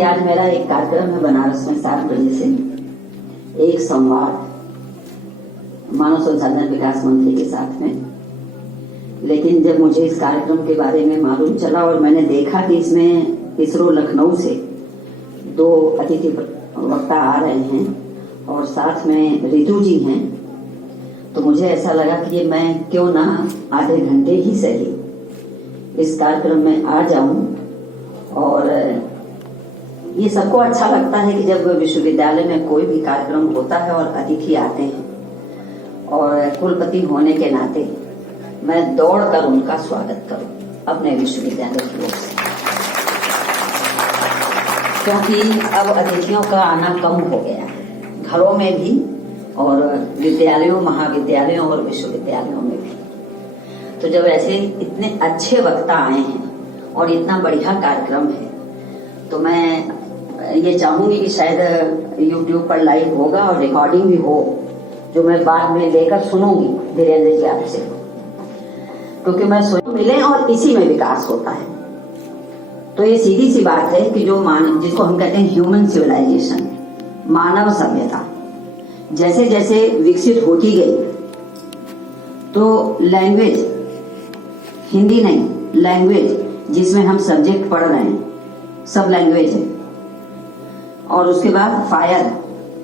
आज मेरा एक कार्यक्रम है बनारस में 7 बजे से, एक संवाद मानव संसाधन विकास मंत्री के साथ में। लेकिन जब मुझे इस कार्यक्रम के बारे में मालूम चला और मैंने देखा कि इसमें इसरो लखनऊ से 2 अतिथि वक्ता आ रहे हैं और साथ में रितु जी हैं, तो मुझे ऐसा लगा कि ये मैं क्यों ना आधे घंटे ही सही इस कार्यक्रम में आ जाऊं। और ये सबको अच्छा लगता है कि जब विश्वविद्यालय में कोई भी कार्यक्रम होता है और अतिथि आते हैं, और कुलपति होने के नाते मैं दौड़कर उनका स्वागत करूं अपने विश्वविद्यालय की ओर से, क्योंकि अब अतिथियों का आना कम हो गया है, घरों में भी और विद्यालयों, महाविद्यालयों और विश्वविद्यालयों में भी। तो जब ऐसे इतने अच्छे वक्ता आए हैं और इतना बढ़िया कार्यक्रम है, तो मैं ये चाहूंगी कि शायद YouTube पर लाइव होगा और रिकॉर्डिंग भी हो, जो मैं बाद में लेकर सुनूंगी धीरेन्द्र जी आपसे, क्योंकि मैं सुन मिले और इसी में विकास होता है। तो ये सीधी सी बात है कि जो जिसको हम कहते हैं ह्यूमन सिविलाइजेशन, मानव सभ्यता जैसे जैसे विकसित होती गई, तो लैंग्वेज, हिंदी नहीं, लैंग्वेज जिसमें हम सब्जेक्ट पढ़ रहे हैं सब लैंग्वेज है। और उसके बाद फायर,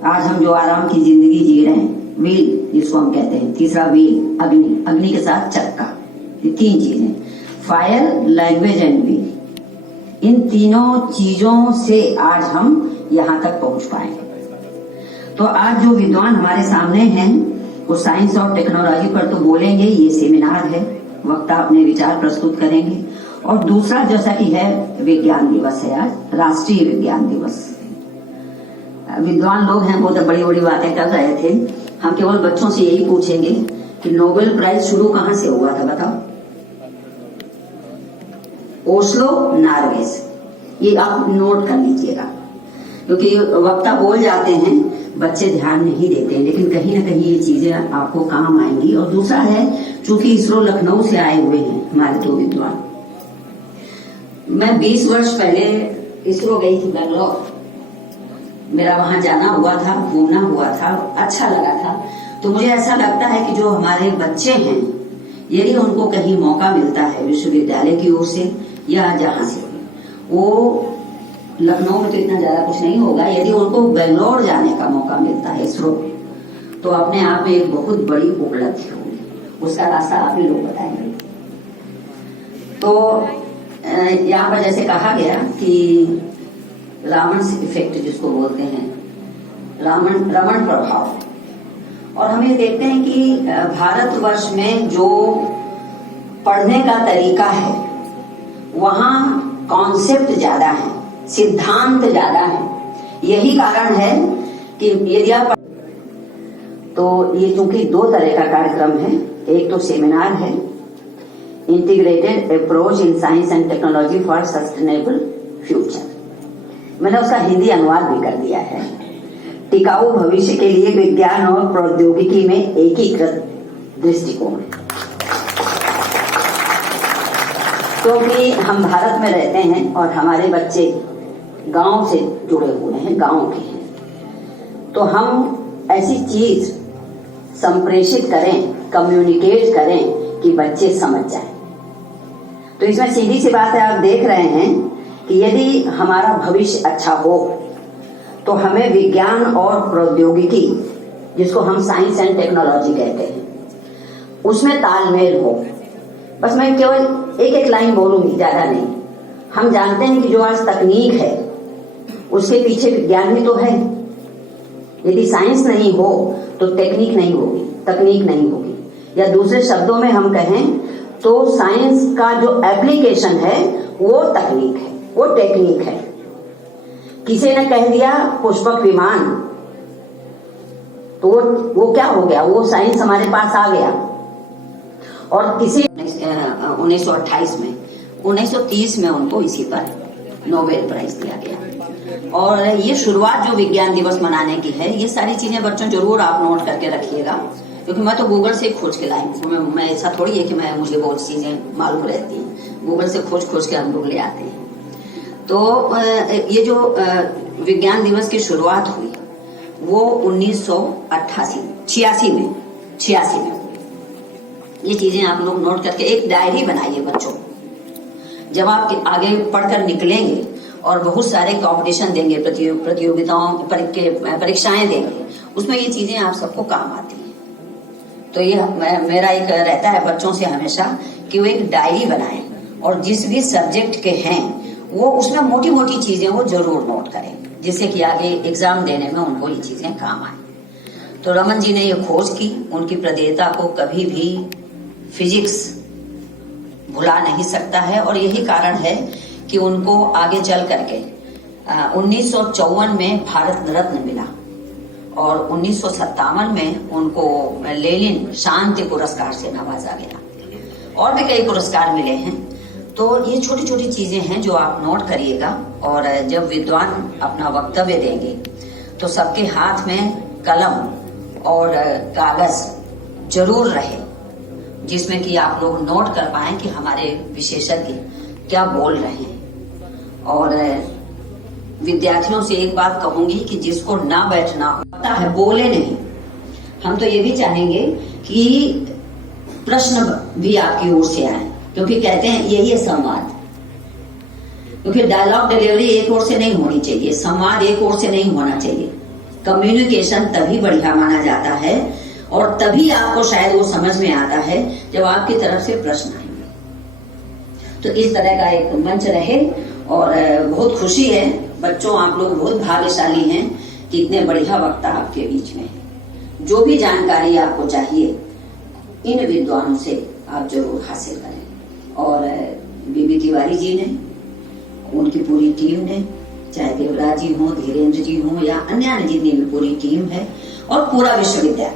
आज हम जो आराम की जिंदगी जी रहे हैं, व्हील जिसको हम कहते हैं, तीसरा व्हील, अग्नि, अग्नि के साथ चक्का, ये 3 चीजें, फायर, लैंग्वेज एंड व्हील। इन तीनों चीजों से आज हम यहाँ तक पहुंच पाए। तो आज जो विद्वान हमारे सामने हैं वो साइंस और टेक्नोलॉजी पर तो बोलेंगे, ये सेमिनार है, वक्ता अपने विचार प्रस्तुत करेंगे। और दूसरा, जैसा कि है, विज्ञान दिवस है आज, राष्ट्रीय विज्ञान दिवस। विद्वान लोग हैं, बहुत बड़ी बड़ी बातें कर रहे थे। हम केवल बच्चों से यही पूछेंगे कि नोबेल प्राइज शुरू कहां से हुआ था, बताओ? ओस्लो, नॉर्वे से। ये आप नोट कर लीजिएगा, क्योंकि वक्ता बोल जाते हैं, बच्चे ध्यान नहीं देते हैं, लेकिन कहीं ना कहीं ये चीजें आपको काम आएंगी। और दूसरा है, चूंकि इसरो लखनऊ से आए हुए हैं हमारे 2 विद्वान, मैं 20 वर्ष पहले इसरो गई थी बेंगलोर, मेरा वहां जाना हुआ था, घूमना हुआ था, अच्छा लगा था। तो मुझे ऐसा लगता है कि जो हमारे बच्चे हैं, यदि उनको कहीं मौका मिलता है विश्वविद्यालय की ओर से या जहां से, वो लखनऊ में तो इतना ज्यादा कुछ नहीं होगा, यदि उनको बेंगलोर जाने का मौका मिलता है इसरो, तो अपने आप में एक बहुत बड़ी उपलब्धि होगी। उसका रास्ता आप ही लोग बताएंगे। तो यहाँ पर जैसे कहा गया कि रावण इफेक्ट जिसको बोलते हैं, रमण प्रभाव, और हम ये देखते हैं कि भारतवर्ष में जो पढ़ने का तरीका है, वहां कॉन्सेप्ट ज्यादा है, सिद्धांत ज्यादा है। यही कारण है कि यदि आप, तो ये चूंकि 2 तरह का कार्यक्रम है, एक तो सेमिनार है, integrated approach in science and technology for sustainable future, मैंने उसका हिंदी अनुवाद भी कर दिया है, टिकाऊ भविष्य के लिए विज्ञान और प्रौद्योगिकी में एकीकृत दृष्टिकोण। क्योंकि हम भारत में रहते हैं और हमारे बच्चे गांव से जुड़े हुए हैं, गांव के हैं, तो हम ऐसी चीज संप्रेषित करें, कम्युनिकेट करें कि बच्चे समझ जाएं। तो इसमें सीधी सी बात है, आप देख रहे हैं कि यदि हमारा भविष्य अच्छा हो, तो हमें विज्ञान और प्रौद्योगिकी, जिसको हम साइंस एंड टेक्नोलॉजी कहते हैं, उसमें तालमेल हो। बस मैं केवल एक लाइन बोलूंगी, ज्यादा नहीं। हम जानते हैं कि जो आज तकनीक है, उसके पीछे विज्ञान भी तो है। यदि साइंस नहीं हो तो टेक्निक नहीं होगी, तकनीक नहीं होगी। या दूसरे शब्दों में हम कहें तो साइंस का जो एप्लीकेशन है वो तकनीक है, वो टेक्निक है। किसी ने कह दिया पुष्पक विमान, तो वो क्या हो गया, वो साइंस हमारे पास आ गया। और किसी 1928 में, 1930 में उनको इसी पर नोबेल प्राइज दिया गया। और ये शुरुआत जो विज्ञान दिवस मनाने की है, ये सारी चीजें बच्चों जरूर आप नोट करके रखिएगा, क्योंकि मैं तो गूगल से खोज के लाई हूँ। मैं ऐसा थोड़ी है कि मुझे बहुत चीजें मालूम रहती हैं, गूगल से खोज के हम लोग ले आते हैं। तो ये जो विज्ञान दिवस की शुरुआत हुई वो 1986 में ये चीजें आप लोग नोट करके एक डायरी बनाइए बच्चों। जब आप आगे पढ़कर निकलेंगे और बहुत सारे कंपटीशन देंगे, प्रतियोगिताओं परीक्षाएं देंगे, उसमें ये चीजें आप सबको काम आती हैं। तो ये मेरा एक रहता है बच्चों से हमेशा कि वो एक डायरी बनाएं और जिस भी सब्जेक्ट के हैं वो उसमें मोटी मोटी चीजें वो जरूर नोट करें, जिससे कि आगे एग्जाम देने में उनको ये चीजें काम आए। तो रमन जी ने ये खोज की, उनकी प्रदेयता को कभी भी फिजिक्स भुला नहीं सकता है और यही कारण है कि उनको आगे चल करके 1954 में भारत रत्न मिला और 1957 में उनको लेनिन शांति पुरस्कार से नवाजा गया और भी कई पुरस्कार मिले हैं। तो ये छोटी छोटी चीजें हैं जो आप नोट करिएगा और जब विद्वान अपना वक्तव्य देंगे तो सबके हाथ में कलम और कागज जरूर रहे, जिसमें कि आप लोग नोट कर पाए कि हमारे विशेषज्ञ क्या बोल रहे हैं। और विद्यार्थियों से एक बात कहूंगी कि जिसको ना बैठना होता है बोले नहीं। हम तो ये भी चाहेंगे कि प्रश्न भी आपकी ओर से आए, क्योंकि कहते हैं यही है संवाद। क्योंकि डायलॉग डिलीवरी एक ओर से नहीं होनी चाहिए, संवाद एक ओर से नहीं होना चाहिए। कम्युनिकेशन तभी बढ़िया माना जाता है और तभी आपको शायद वो समझ में आता है जब आपकी तरफ से प्रश्न आएंगे। तो इस तरह का एक मंच रहे और बहुत खुशी है बच्चों, आप लोग बहुत भाग्यशाली हैं कि इतने बढ़िया वक्ता आपके बीच में है। जो भी जानकारी आपको चाहिए इन विद्वानों से आप जरूर हासिल करें। और बीबी तिवारी जी ने, उनकी पूरी टीम ने, चाहे देवराज जी हो, धीरेन्द्र जी हो या अन्य जितनी भी पूरी टीम है और पूरा विश्वविद्यालय,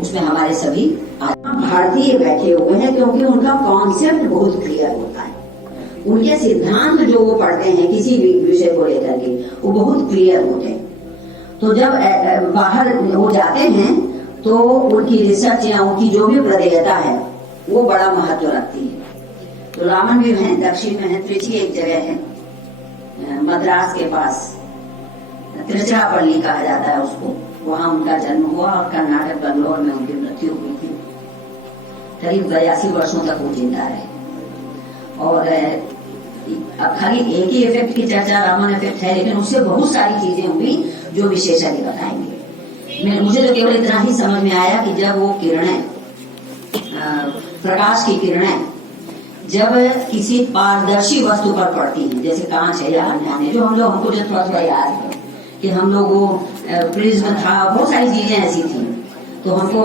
उसमें हमारे सभी भारतीय बैठे हुए हैं, क्योंकि उनका कॉन्सेप्ट बहुत क्लियर होता है। उनके सिद्धांत जो वो पढ़ते हैं किसी भी विषय को लेकर के वो बहुत क्लियर होते हैं। तो जब बाहर वो जाते हैं तो उनकी रिसर्च या उनकी जो भी प्रदेयता है वो बड़ा महत्व रखती है। तो रामन भी है, दक्षिण में है, त्रिची एक जगह है मद्रास के पास, त्रिचिरापल्ली कहा जाता है उसको, वहां उनका जन्म हुआ और कर्नाटक बंगलोर में उनकी मृत्यु हुई थी। करीब 82 वर्षों तक वो जिंदा रहे। और अब खाली एक ही इफेक्ट की चर्चा रामन इफेक्ट है, लेकिन उससे बहुत सारी चीजें हुई जो विशेषज्ञ बताएंगे। मुझे तो केवल इतना ही समझ में आया कि जब वो किरणें, प्रकाश की किरणें जब किसी पारदर्शी वस्तु पर पड़ती हैं, जैसे कांच है या अन्य, जो हमको जो थोड़ा थोड़ा याद है कि हम लोग वो प्रिज्म था, बहुत सारी चीजें ऐसी थी, तो हमको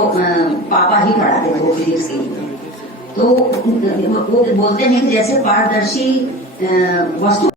पापा ही पढ़ाते थे वो फिजिक्स की। तो वो बोलते हैं कि जैसे पारदर्शी वस्तु